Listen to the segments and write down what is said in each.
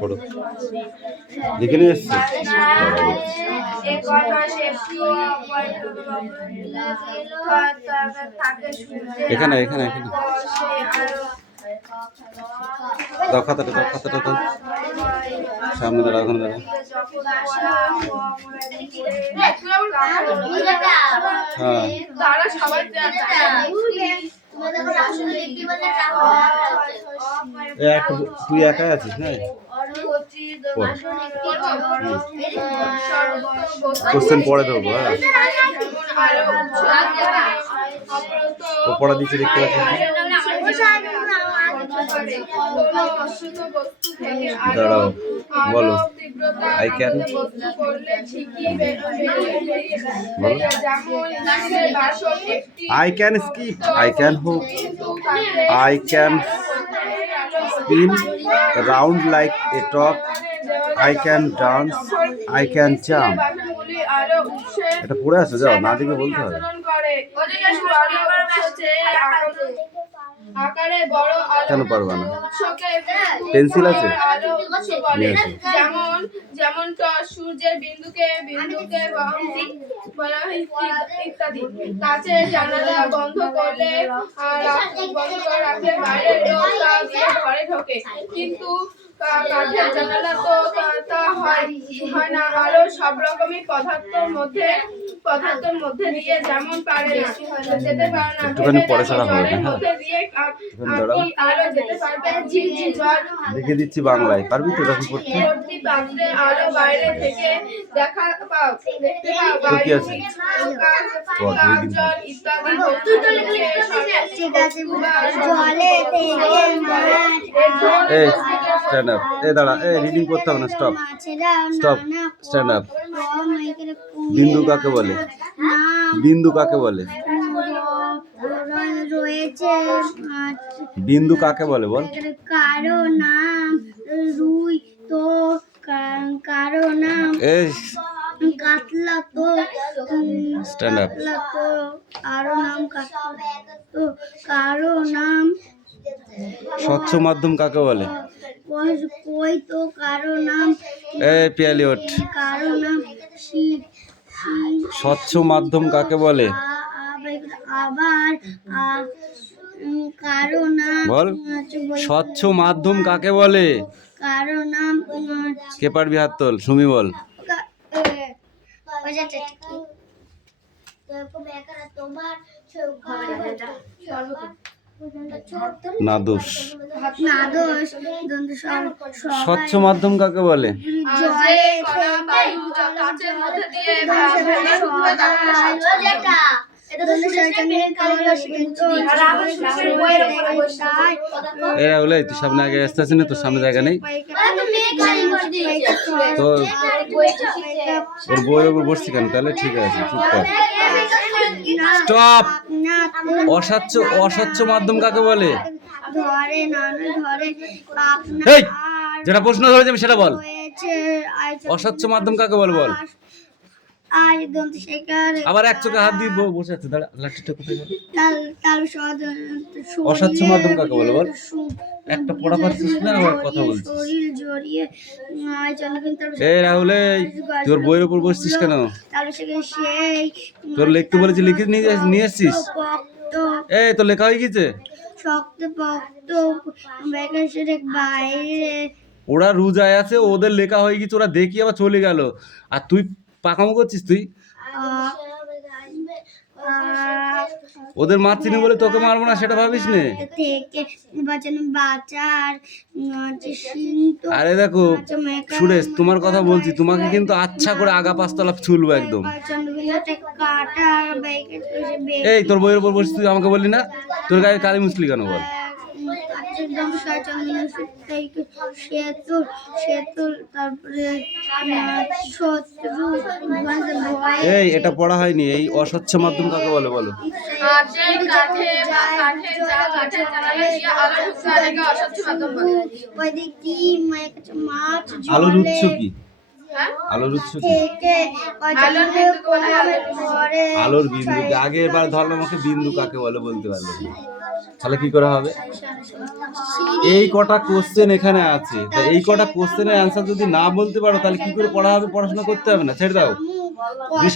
পড়ো, দেখে নিয়ে এসছি। এখানে এখানে এখানে দাও খাতাটা, দাও খাতাটা, দাও সামনে দাঁড়া, ওখানে দাঁড়া। হ্যাঁ তুই একাই আছিস না? কোশ্চেন পড়ে দেবো। হ্যাঁ ও পড়া দিচ্ছে, দেখতে পাচ্ছিস? দাঁড়াও, বলো। আই ক্যান, বলো। I can skip, I can hope, I can spin round like a top, I can dance, I can jump। এটা পড়ে আছে, যাও না দেখে বলতে হবে। কেন পারবা না? পেন্সিল আছে, যেমন যেমন সূর্যের বিন্দুকে বিন্দুকে বলা হয় ইত্যাদি। কাচের জানালা বন্ধ করে রাখলে বাইরের লোক তা দিয়ে ঘরে ঢোকে, কিন্তু কাঠের জানালা তো তা হয় না। আলো সব রকমের পদার্থের মধ্যে দিয়ে যেমন পারে না যেতে পারে না, একটুখানি পরে ছাড়া হবে। মধ্যে দিয়ে আলো যেতে পারবে। দেখে দিচ্ছি বাংলায়, পারবি তো এরকম করতে? পাত্রে আলো বাইরে থেকে দেখতে পাও, কি আছে? জল ইত্যাদি স্ট্যান্ড আপ, দাঁড়া, রিডিং করতে হবে না, স্টপ স্টপ, স্ট্যান্ড আপ। বিন্দু কাকে বলে? বিন্দু কাকে বলে? বিন্দু কাকে বলে বল? কারো নাম রুই, তো কারো নাম কাতলা, তো স্ট্যান্ড আপ। তো কারো নাম কাতলা, তো কারো নাম স্বচ্ছ মাধ্যম কাকে বলে? কই, তো কারো নাম পিয়ালি ওঠ। কারো নাম শীত। স্বচ্ছ মাধ্যম কাকে বলে? আবার কারো নাম বল। স্বচ্ছ মাধ্যম কাকে বলে? কারো নাম কে পারবি হাত তোল, সুমি বল। নাদোষ। স্বচ্ছ মাধ্যম কাকে বলে? এরা বলে তুই সামনে আগে আসতে আসিস না, তোর সামনে জায়গা নেই তো, ওর বইয়ের উপর বসছি কেন? তাহলে ঠিক আছে, চুপ কর, স্টপ। অস্বচ্ছ মাধ্যম কাকে বলে? এই যেটা প্রশ্ন ধরেছে সেটা বল। অস্বচ্ছ মাধ্যম কাকে বলে বল? আবার এক চোখে হাত দিয়ে বসে আছে, দাঁড়া, লাঠিটা কোথায় গেল? অস্বচ্ছ মাধ্যম কাকে বলে বল? একটা পড়া পাচ্ছিস না, আবার কথা বলছিস। রাহুল, তোর বইয়ের উপর বসছিস কেন? তোর লিখতে বলেছি, লিখে নিয়ে এসছিস? তোর লেখা হয়ে গেছে? ওরা রোজায় আছে, ওদের লেখা হয়ে গেছে, ওরা দেখি আবার চলে গেল, আর তুই পাকামো করছিস। তুই ওদের মারছিনি বলে তোকে মারবো না, সেটা ভাবিস নে। আরে দেখো সুরেশ, তোমার কথা বলছি, তোমাকে কিন্তু আচ্ছা করে আগা পাঁচতলা ছুলবো একদম। এই তোর বইয়ের উপর বসছিস, তুই আমাকে বললি না? তোর গায়ে কালি মুছলি কেন বল? এই এটা পড়া হয়নি। এই অস্বচ্ছ মাধ্যম কাকে বলে বলো? আলোর উৎস কি? হ্যাঁ আলোর উৎস কি? থেকে আলোর বিন্দুকে বলা হয় পরে আলোর বিন্দুকে আগে এবার ধরলাম আমাকে বিন্দু কাকে বলে বলতে পারলো না। তাহলে কি করে হবে? এই কটা কোশ্চেন এখানে আছে, তা এই কটা কোশ্চেনের অ্যান্সার যদি না বলতে পারো তাহলে কি করে পড়া হবে? পড়াশোনা করতে হবে না, ছেড়ে দাও। তুমি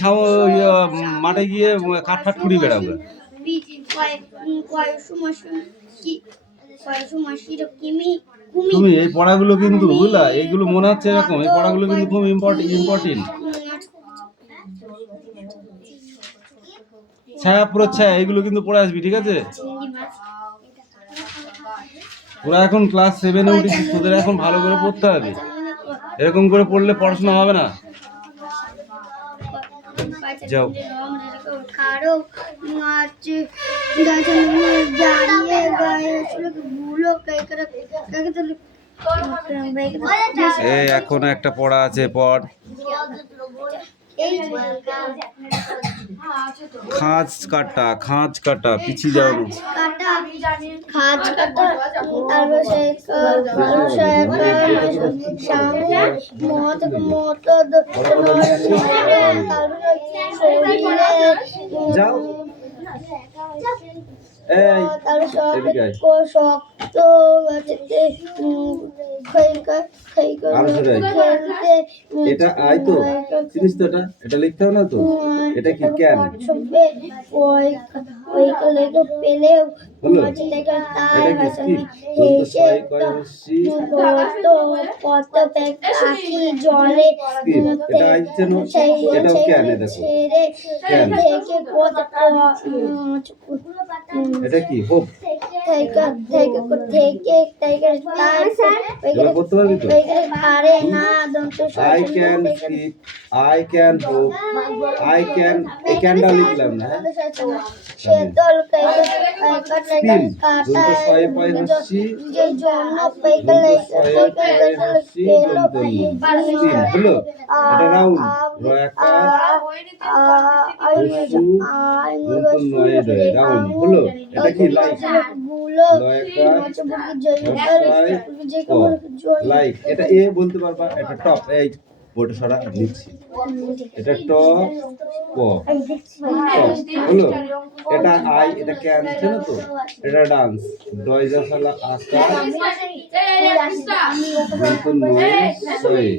মাঠে গিয়ে কাঠ ফাট কুড়ি বেড়াবো। তুমি এই পড়াগুলো কিন্তু বুঝলা, এইগুলো মনে হচ্ছে এরকম, এই পড়াগুলো কিন্তু খুব ইম্পর্টেন্ট। ছায়া প্রচ্ছায়া এগুলো কিন্তু পড়ে আসবি, ঠিক আছে? ওরা এখন ক্লাস 7-এ উঠেছিস, তোদের এখন ভালো করে পড়তে হবে। এরকম করে পড়লে পড়াশোনা হবে না। যাও। কারো নাচ দাঁড়িয়ে গায়ে ভুলো এই এখন একটা পড়া আছে, পড়। খাঁজ কাটা, খাঁজ কাটা, পিছিয়ে যাও না। খাঁজ কাটা তারপর সামনে মত যাও। এই এদিকে আয়। শক্ত আরো সরে আয়। এটা আয় তো, চিনিস তো এটা? এটা লিখতে হবে না তো? এটা কি ক্যান? পেলেও হলো? এটা কি স্কিপ? দন্তস্বয় কয় হস্যি পাখি জলে স্কিপ। এটা আইছে না? এটাও ক্যান, এ দেখো। ক্যান। এটা কি? হোপ। এবার পড়তে পারবি তো? I can skip, I can hope, I can, এই ক্যানটা লিখলাম না, হ্যাঁ? স্পিন, দন্তস্বয় কয় হস্যি, দন্তস্বয় কয় হস্যি, দন্তন্য। স্পিন, হলো? এটা রাউন্ড, রয়াকার, হস্যু, দন্তন্য এডয়, রাউন্ড, হলো? এটা কি? লাইক, লয়াকার, হস্যয়, ক, লাইক। এটা এ বলতে পারবা? এটা টপ, এই বোর্ডে সরা লিখছি। এটা টপ, ক, টপ, হলো? এটা আই, এটা ক্যান, চেনো তো? এটা ডান্স, ডয়জা সালা আকা, দন্তন্য সয়ে,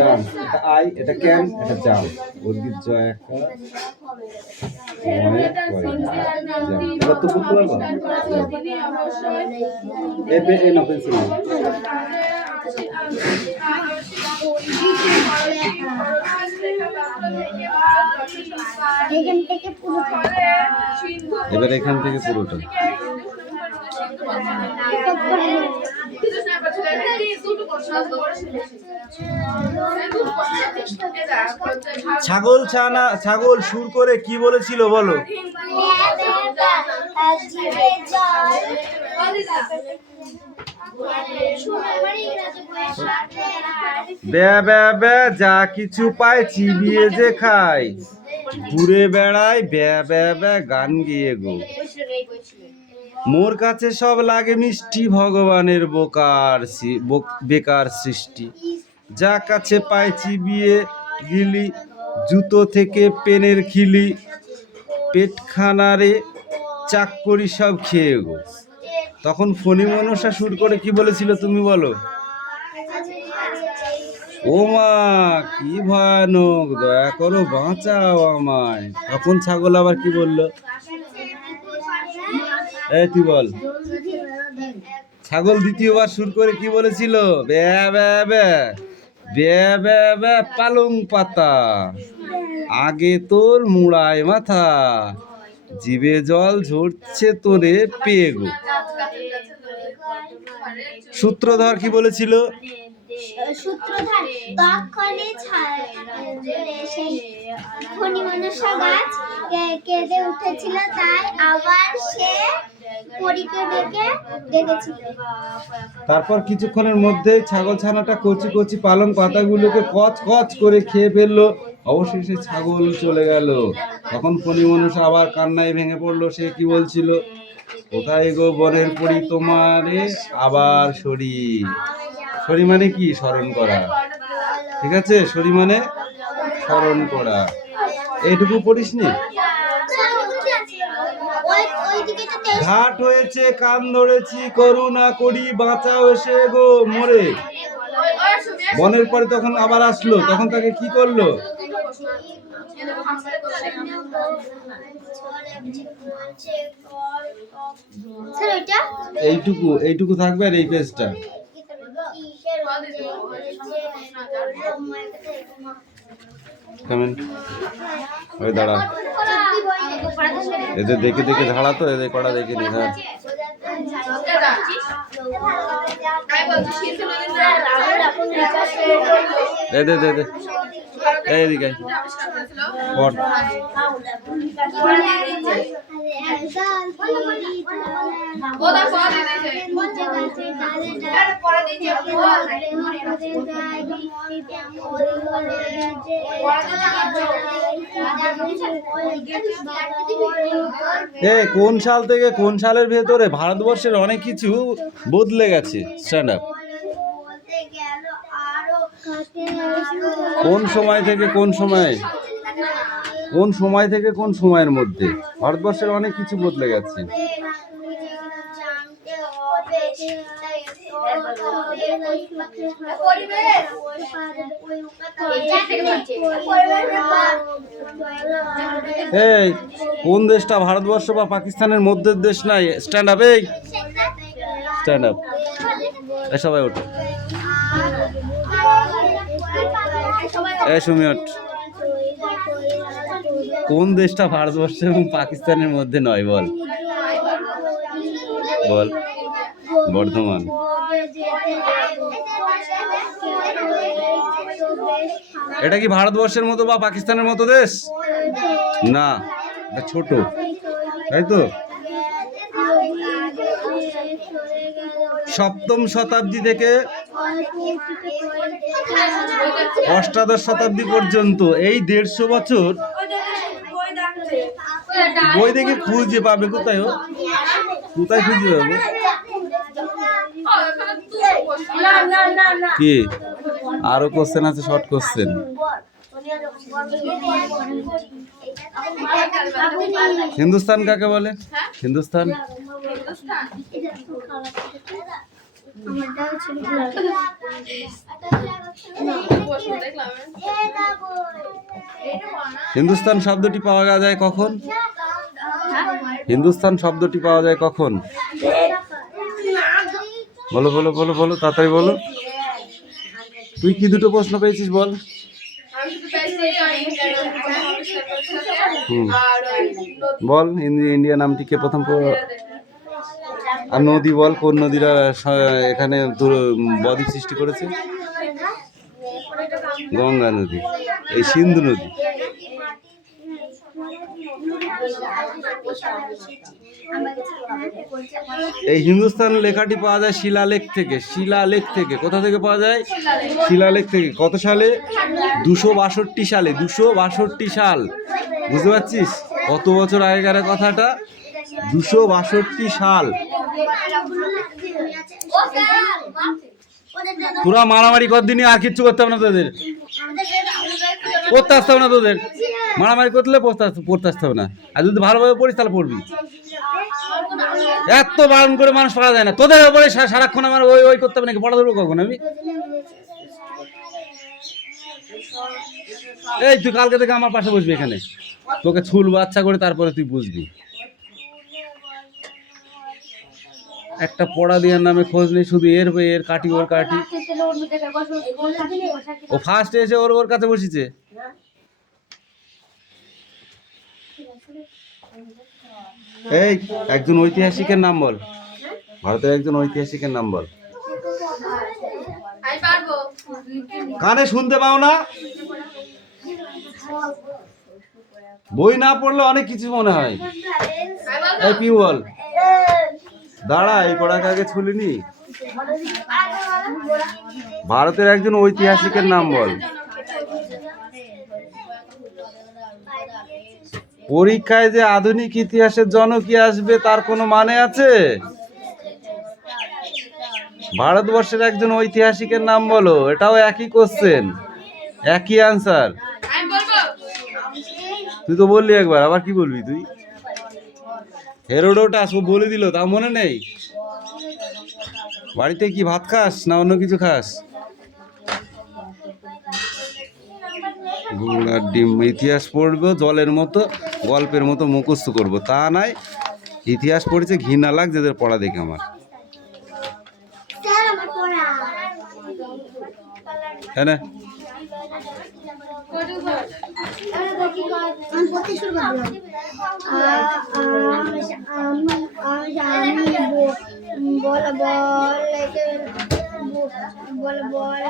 ডান্স। এটা আই, এটা ক্যান, এটা জাম্প, উদ্ভিদ জয় একা, এবার তো করতে পারবা? এ না পেন্সিল না। এবার এখান থেকে পুরোটা। ছাগল ছানা, ছাগল সুর করে কি বলেছিল বলো? ব্যা ব্যা ব্যা, যা কিছু পায় চিবিয়ে যে খায়, ঘুরে বেড়ায় ব্যা ব্যা ব্যা, গান গেয়ে গো। মোর কাছে সব লাগে মিষ্টি, ভগবানের বেকার সৃষ্টি। যা কাছে পায় চিবিয়ে গিলি, জুতো থেকে পেনের খিলি, পেটখানারে চাক করি সব খেয়ে গো। তখন ফণী মনসা সুর করে কি বলেছিল তুমি বলো? ও মা কি ভয়ানক, দয়া করো বাঁচাও আমায়। তখন ছাগল আবার কি বললো? এই তুই বল। ছাগল দ্বিতীয়বার সুর করে কি বলেছিল? ব্যা ব্যা ব্যা, ব্যা ব্যা ব্যা, পালং পাতা, আগে তোর মুড়ায় মাথা, জিভে জল ঝরছে তোরে পেয়ে গো। সূত্রধর কি বলেছিল? সূত্রধার তখনই সেই ফণী মনসা গাছ কেঁদে উঠেছিল, তাই আবার সে পরীকে ডেকেছিল। তারপর কিছুক্ষণের মধ্যে ছাগল ছানাটা কচি কচি পালং পাতাগুলোকে কচ কচ করে খেয়ে ফেললো। অবশেষে ছাগল চলে গেল। তখন ফণী মনসা আবার কান্নায় ভেঙে পড়লো। সে কি বলছিল? কোথায় গো বনের পরি তোমারে আবার সরি। সরি মানে কি? স্মরণ করা। ঠিক আছে, সরি মানে স্মরণ করা। এইটুকু পড়িসনি? ঘাট হয়েছে কান ধরেছি, করুণা করি বাঁচাও এসে গো মোরে। বনের পরে তখন আবার আসলো, তখন তাকে কি করলো? এইটুকু থাকবে আর এই পেজটা। কমেন্ট ওই দাঁড়া, এদের দেখে দেখে ঝাড়া তো, এদের কটা দেখে নি। হ্যাঁ দে দে দে, এইদিকে পড়। কোন সাল থেকে কোন সালের ভেতরে ভারতবর্ষের অনেক কিছু বদলে গেছে। Stand up. কোন সময় থেকে কোন সময়, কোন সময় থেকে কোন সময়ের মধ্যে ভারতবর্ষের অনেক কিছু বদলে গেছে। এই কোন দেশটা ভারতবর্ষ বা পাকিস্তানের মধ্যে দেশ নাই? Stand up. এই স্ট্যান্ড আপ। সবাই ওঠো। এই সুমি ওঠ। কোন দেশটা ভারতবর্ষ এবং পাকিস্তানের মধ্যে নয় বল? বল। বর্ধমান। এটা কি ভারতবর্ষের মতো বা পাকিস্তানের মতো দেশ? না, এটা ছোট, তাই তো। 7ম শতাব্দী থেকে 8ম শতাব্দী পর্যন্ত এই 150 বছর বই দেখে খুঁজে পাবে কোথায়? কোথায় খুঁজে পাবে? কি আরো কোশ্চেন আছে? Short question. হিন্দুস্তান কাকে বলে? হিন্দুস্তান। হিন্দুস্তান শব্দটি পাওয়া যায় কখন? হিন্দুস্তান শব্দটি পাওয়া যায় কখন? বলো বলো বলো বলো, তাড়াতাড়ি বলো। তুই কি দুটো প্রশ্ন পেয়েছিস বল? বল ইন্ডিয়া নামটি কে প্রথম? আর নদী বল, কোন নদীরা এখানে বদ্বীপ সৃষ্টি করেছে? গঙ্গা নদী। এই সিন্ধু নদী। এই হিন্দুস্তান লেখাটি পাওয়া যায় শিলালেখ থেকে। শিলালেখ থেকে। কোথা থেকে পাওয়া যায়? শিলালেখ থেকে। কত সালে? 262 সালে। 262 সাল। বুঝতে পারছিস কত বছর আগেকার কথাটা? 262 সাল। তোরা মারামারি কর দিনই, আর কিচ্ছু করতে হবে না তোদের। পড়তে আসতে হবে না তোদের। মারামারি করলে পড়তে আসতে হবে না। আর যদি ভালোভাবে পড়িস তাহলে পড়বি। এত বারণ করে মানুষ পড়া যায় না। তোদের উপরে সারাক্ষণ আমার ওই ওই করতে হবে নাকি? পড়া ধরবো কখন আমি? এই তুই কালকে থেকে আমার পাশে বসবি এখানে, তোকে ছুল বাচ্চা করে তারপরে তুই বুঝবি। একটা পড়া দেওয়ার নামে খোঁজ নেই, শুধু এর এর কাটি ওর কাটি। ও ফার্স্ট এসে ওর কাছে বসেছে। এই একজন ঐতিহাসিকের নাম বল। ভারতের একজন ঐতিহাসিকের নাম বল। কানে শুনতে পাও না? বই না পড়লে অনেক কিছু মনে হয়। এই পি বল। দাঁড়া, এই পড়াকে আগে ছুলিনি। ভারতের একজন ঐতিহাসিকের নাম বল। পরীক্ষায় যে আধুনিক ইতিহাসের জনক আসবে তার কোনো মানে আছে? ভারতবর্ষের একজন ঐতিহাসিকের নাম বলো, এটাও একই কোশ্চেন। একই আনসার। আমি বলবো তুই তো বললি একবার, আবার কি বলবি তুই? হেরোডোটাস ও বলে দিল, তা মনে নেই? বাড়িতে কি ভাত খাস না অন্য কিছু খাস? ঘোড়ার ডিম ইতিহাস পড়বো জলের মতো, গল্পের মতো মুখস্থ করবো, তা নয় ইতিহাস পড়েছে ঘৃণা লাগছে এদের পড়া দেখে আমার। স্যার আমার পড়া হ্যাঁ না? আমি পড়তে শুরু করলাম। বল বল বল